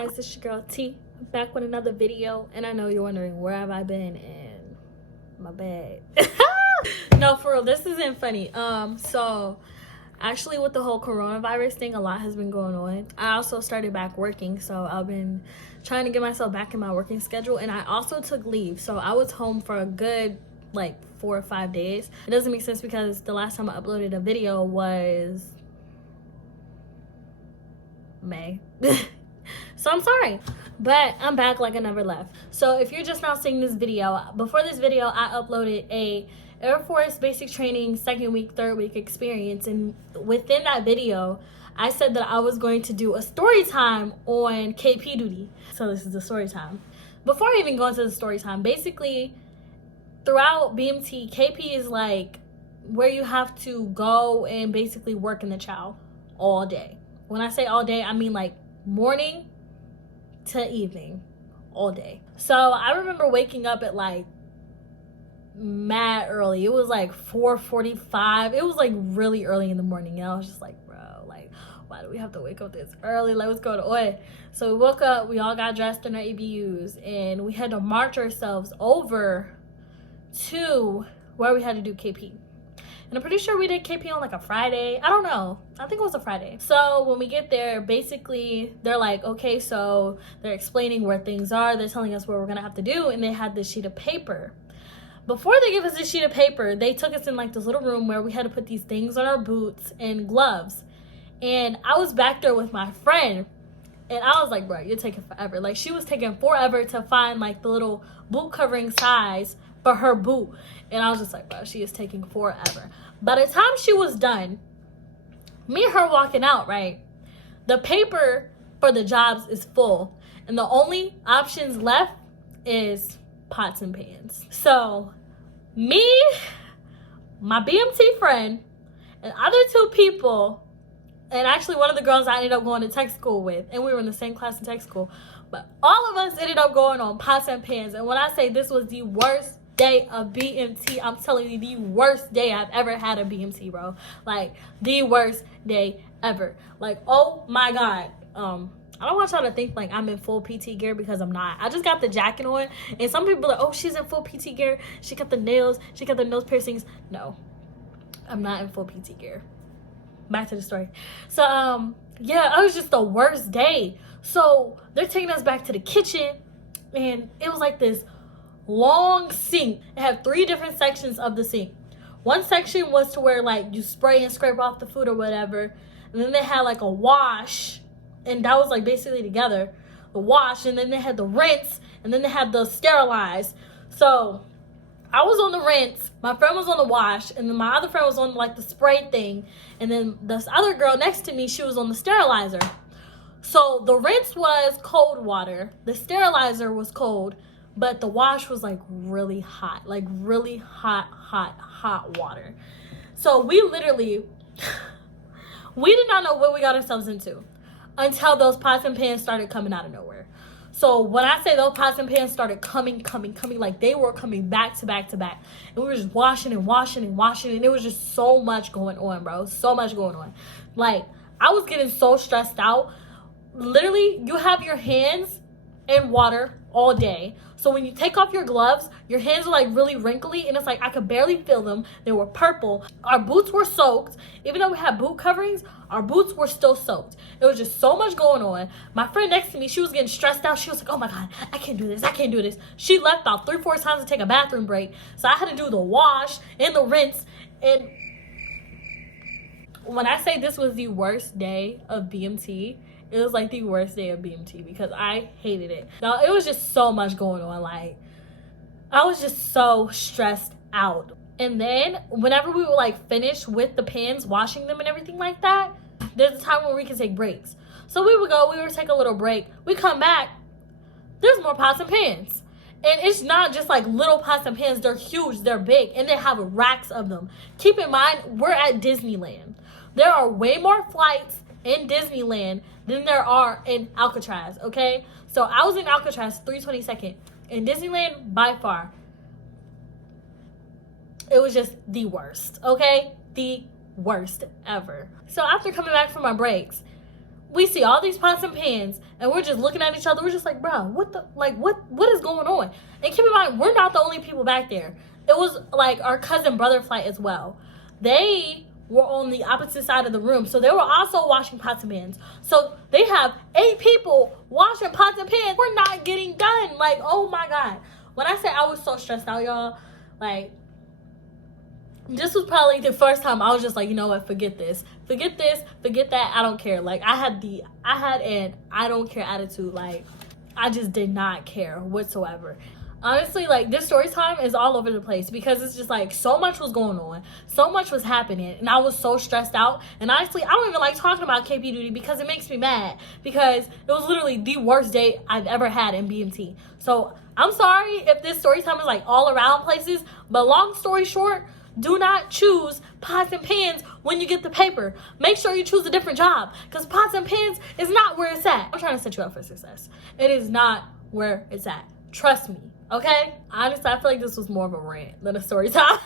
guys, it's your girl T, back with another video, and I know you're wondering where have I been, and my bad. No, for real, this isn't funny. So actually with the whole coronavirus thing, a lot has been going on. I also started back working, so I've been trying to get myself back in my working schedule, and I also took leave, so I was home for a good like 4 or 5 days. It doesn't make sense because the last time I uploaded a video was May. So I'm sorry, but I'm back like I never left. So if you're just now seeing this video, before this video I uploaded a Air Force basic training 2nd week 3rd week experience, and within that video I said that I was going to do a story time on KP duty. So this is the story time. Before I even go into the story time, basically throughout BMT, KP is like where you have to go and basically work in the chow all day. When I say all day, I mean like morning to evening, all day. So I remember waking up at like mad early. It was like 4:45. It was like really early in the morning, and I was just like, bro, like, why do we have to wake up this early? Like, let's go to Oi. So we woke up, we all got dressed in our EBUs, and we had to march ourselves over to where we had to do KP. And I'm pretty sure we did KP on like a Friday. I don't know. I think it was a Friday. So when we get there, basically they're like, okay, so they're explaining where things are. They're telling us what we're gonna have to do. And they had this sheet of paper. Before they give us this sheet of paper, they took us in like this little room where we had to put these things on our boots and gloves. And I was back there with my friend. And I was like, bro, you're taking forever. Like, she was taking forever to find like the little boot covering size for her boot. And I was just like, bro, she is taking forever. By the time she was done, me and her walking out, right, the paper for the jobs is full, and the only options left is pots and pans. So me, my BMT friend, and other 2 people, and actually one of the girls I ended up going to tech school with, and we were in the same class in tech school, but all of us ended up going on pots and pans. And when I say this was the worst day of BMT, I'm telling you, the worst day I've ever had a BMT, bro. Like, the worst day ever. Like, oh my god. I don't want y'all to think like I'm in full PT gear, because I'm not. I just got the jacket on, and some people are like, oh, she's in full PT gear, she got the nails, she got the nose piercings. No, I'm not in full PT gear. Back to the story. So yeah, it was just the worst day. So they're taking us back to the kitchen, and it was like this long sink. It had 3 different sections of the sink. One section was to where like you spray and scrape off the food or whatever, and then they had like a wash, and that was like basically together, the wash, and then they had the rinse, and then they had the sterilize. So I was on the rinse, my friend was on the wash, and then my other friend was on like the spray thing, and then this other girl next to me, she was on the sterilizer. So the rinse was cold water, the sterilizer was cold, but the wash was like really hot, like really hot water. So we literally, we did not know what we got ourselves into until those pots and pans started coming out of nowhere. So when I say those pots and pans started coming, like they were coming back to back to back. And we were just washing, and it was just so much going on, bro. So much going on. Like, I was getting so stressed out. Literally, you have your hands in water all day. So when you take off your gloves, your hands are like really wrinkly, and it's like I could barely feel them. They were purple. Our boots were soaked. Even though we had boot coverings, our boots were still soaked. It was just so much going on. My friend next to me, she was getting stressed out. She was like, oh my god, I can't do this. She left about 3-4 times to take a bathroom break. So I had to do the wash and the rinse. And when I say this was the worst day of BMT, it was like the worst day of BMT, because I hated it. Now, it was just so much going on. Like, I was just so stressed out. And then whenever we were like finished with the pans, washing them and everything like that, there's a time where we can take breaks. So we would take a little break. We come back, there's more pots and pans. And it's not just like little pots and pans. They're huge, they're big, and they have racks of them. Keep in mind, we're at Disneyland. There are way more flights in Disneyland than there are in Alcatraz, okay? So I was in Alcatraz 322nd. In Disneyland, by far, it was just the worst, okay? The worst ever. So after coming back from our breaks, we see all these pots and pans, and we're just looking at each other. We're just like, bro, what is going on? And keep in mind, we're not the only people back there. It was like our cousin brother flight as well. They were on the opposite side of the room, so they were also washing pots and pans. So they have 8 people washing pots and pans. We're not getting done. Like, oh my God. When I say I was so stressed out, y'all, like, this was probably the first time I was just like, you know what, forget this, forget that, I don't care. Like, I had an I don't care attitude. Like, I just did not care whatsoever. Honestly, like, this story time is all over the place because it's just like so much was going on, so much was happening, and I was so stressed out. And honestly, I don't even like talking about KP duty because it makes me mad, because it was literally the worst day I've ever had in BMT. So I'm sorry if this story time is like all around places, but long story short, do not choose pots and pans when you get the paper. Make sure you choose a different job, because pots and pans is not where it's at. I'm trying to set you up for success. It is not where it's at. Trust me, okay? Honestly, I feel like this was more of a rant than a story time.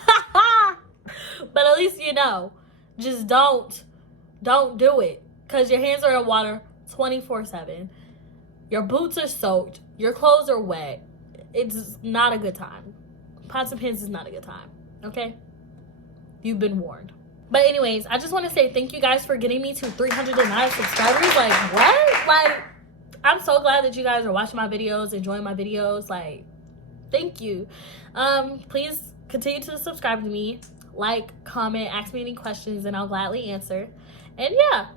But at least you know. Just don't do it, because your hands are in water 24/7. Your boots are soaked. Your clothes are wet. It's not a good time. Pots and pans is not a good time, okay? You've been warned. But anyways, I just want to say thank you guys for getting me to 309 subscribers. Like, what? Like, I'm so glad that you guys are watching my videos, enjoying my videos. Like, thank you. Please continue to subscribe to me, like, comment, ask me any questions, and I'll gladly answer. And yeah,